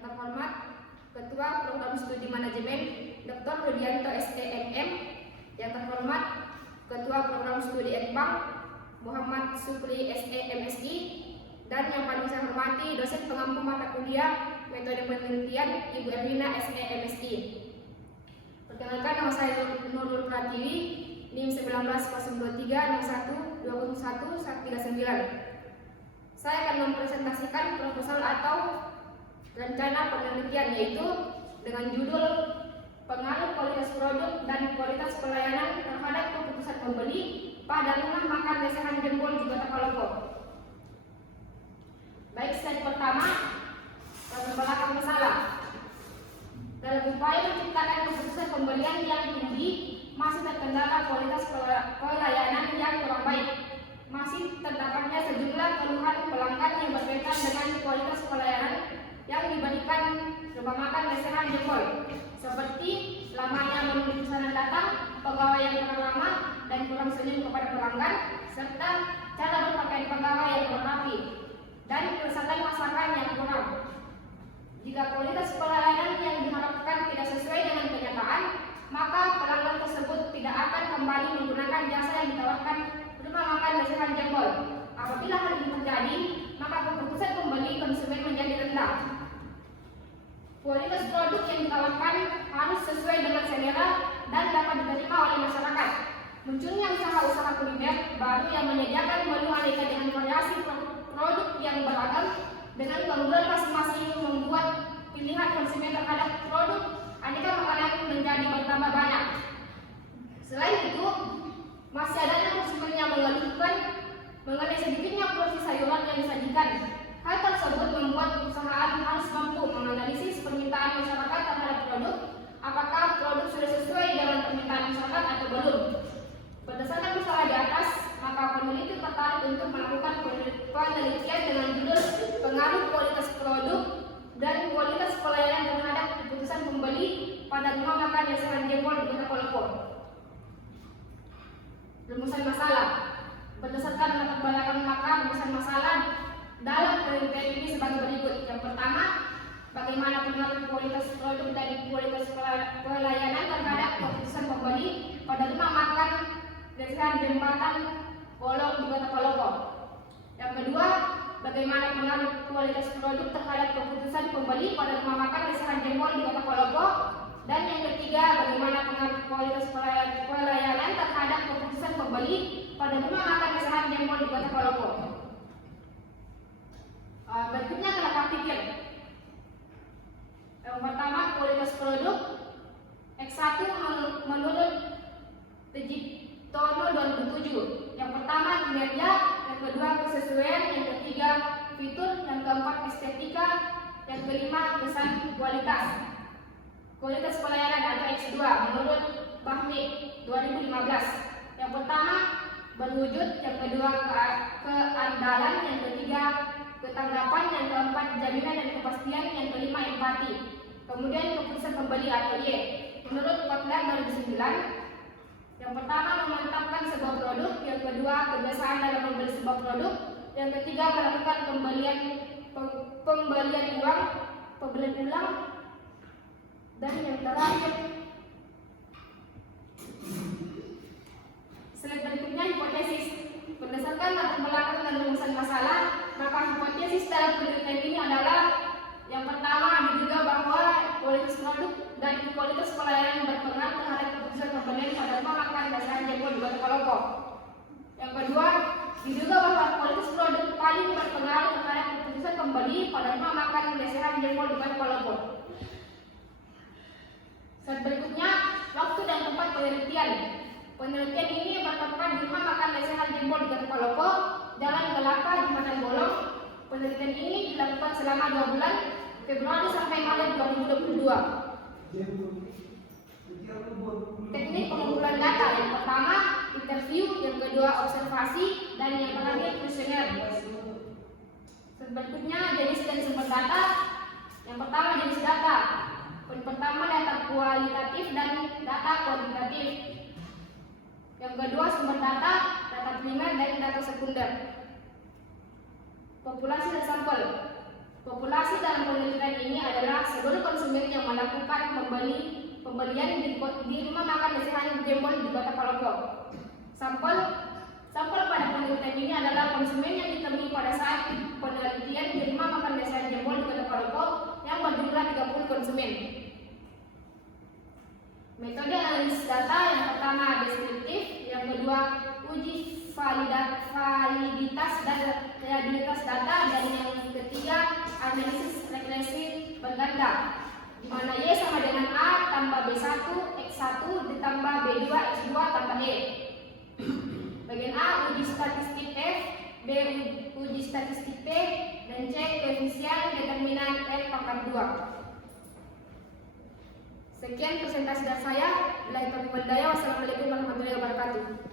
Yang terhormat Ketua Program Studi Manajemen Dr. Rudianto STMM. Yang terhormat Ketua Program Studi Ekbank Muhammad Sukri SEMSI. Dan yang paling saya hormati dosen pengampu mata kuliah metode penelitian Ibu Erwina SEMSI. Perkenalkan, nama saya Nurul Pratiwi, NIM 19 023 01 201 139. Saya akan mempresentasikan proposal atau rencana penelitian, yaitu dengan judul pengaruh kualitas produk dan kualitas pelayanan terhadap keputusan pembeli pada rumah makan lesehan jempol di Kota Palopo. Baik, slide pertama, latar belakang masalah. Dalam upaya menciptakan keputusan pembelian yang tinggi, masih terkendala kualitas pelayanan yang kurang baik. Masih terdapatnya sejumlah keluhan pelanggan yang berkaitan dengan kualitas pelayanan yang diberikan rumah makan lesehan jempol, seperti lamanya menunggu pesanan datang, pegawai yang kurang lama dan kurang senyum kepada pelanggan, serta cara berpakaian pegawai yang kurang rapi, dan kelezatan masakan yang kurang. Jika kualitas pelayanan yang diharapkan tidak sesuai dengan kenyataan, maka pelanggan tersebut tidak akan kembali menggunakan jasa yang ditawarkan rumah makan lesehan jempol. Apabila hal ini terjadi, maka keputusan pembeli konsumen menjadi rendah. Kualitas produk yang ditawarkan harus sesuai dengan selera dan dapat diterima oleh masyarakat. Munculnya usaha-usaha kuliner baru yang menyediakan menu aneka dengan variasi produk yang beragam dengan keunggulan masing-masing membuat pilihan konsumen terhadap produk aneka makanan menjadi bertambah banyak. Selain itu, masih adanya konsumen yang mengeluhkan mengenai sedikitnya porsi sayuran yang disajikan. Hal tersebut membuat perusahaan harus mampu menganalisis permintaan masyarakat terhadap produk, apakah produk sudah sesuai dengan permintaan masyarakat atau belum. Berdasarkan masalah di atas, maka peneliti tertarik untuk melakukan penelitian dengan judul pengaruh kualitas produk dan kualitas pelayanan terhadap keputusan pembeli pada rumah makan lesehan jempol di Kota Palopo. Rumusan masalah. Berdasarkan latar belakang maka rumusan masalah dalam penelitian ini sebagai berikut. Yang pertama, bagaimana pengaruh kualitas produk dan kualitas pelayanan terhadap keputusan pembeli pada rumah makan lesehan jembatan bolong di Kota Palopo. Yang kedua, bagaimana pengaruh kualitas produk terhadap keputusan pembeli pada rumah makan lesehan jempol di Kota Palopo. Dan yang ketiga, bagaimana pengaruh kualitas pelayanan terhadap keputusan pembeli pada rumah makan lesehan jempol di Kota Palopo. Berikutnya adalah pikir. Yang pertama, kualitas produk. X1 menurut Tejitono 2007. Yang pertama, kinerja. Yang kedua, kesesuaian. Yang ketiga, fitur. Yang keempat, estetika. Yang kelima, kesan kualitas. Kualitas pelayanan atau X2 menurut Bahmi 2015. Yang pertama, berwujud. Yang kedua, keandalan. Yang ketiga, ketanggapan. Yang keempat, jaminan dan kepastian. Yang kelima, empati. Kemudian keputusan pembeli atau Y menurut Kotler 2009. Yang pertama, memantapkan sebuah produk. Yang kedua, kebiasaan dalam membeli sebuah produk. Yang ketiga, melakukan pembelian ulang. Dan yang terakhir, slide berikutnya, hipotesis. Berdasarkan latar belakang dan rumusan masalah, maka hipotesis dalam penelitian ini adalah yang pertama, diduga bahwa kualitas produk dan kualitas pelayanan berpengaruh terhadap keputusan pembelian pada rumah makan lesehan jempol di Kota Palopo. Yang kedua, diduga bahwa kualitas produk paling berpengaruh terhadap keputusan pembeli pada rumah makan lesehan jempol di Kota Palopo. Slide berikutnya, waktu dan tempat penelitian. Penelitian ini bertempat di rumah makan lesehan jempol di Kota Palopo, Jalan Kelapa, Jembatan Bolong. Penelitian ini dilakukan selama 2 bulan, Februari sampai Maret 2022. Teknik pengumpulan data. Yang pertama, interview. Yang kedua, observasi. Dan yang terakhir, kuesioner. Berikutnya, jenis dan sumber data. Yang pertama, jenis data. Pertama, data kualitatif dan data kuantitatif. Yang kedua, sumber data primer dan data sekunder. Populasi dan sampel. Populasi dalam penelitian ini adalah seluruh konsumen yang melakukan pembelian di rumah makan restoran Jembol di Kota Palopo. Sampel pada penelitian ini adalah konsumen yang ditemui pada saat penelitian di rumah makan restoran Jembol di Kota Palopo yang berjumlah 30 konsumen. Metode analisis data yang pertama deskriptif, yang kedua uji validitas dan reliabilitas data, dan yang ketiga analisis regresi berganda, di mana Y sama dengan A tambah B1 X1 ditambah B2 X2 tambah E. Bagian A uji statistik F, B uji statistik P, dan C koefisien determinan F pangkat 2. Sekian presentasi dari saya. Wassalamualaikum warahmatullahi wabarakatuh.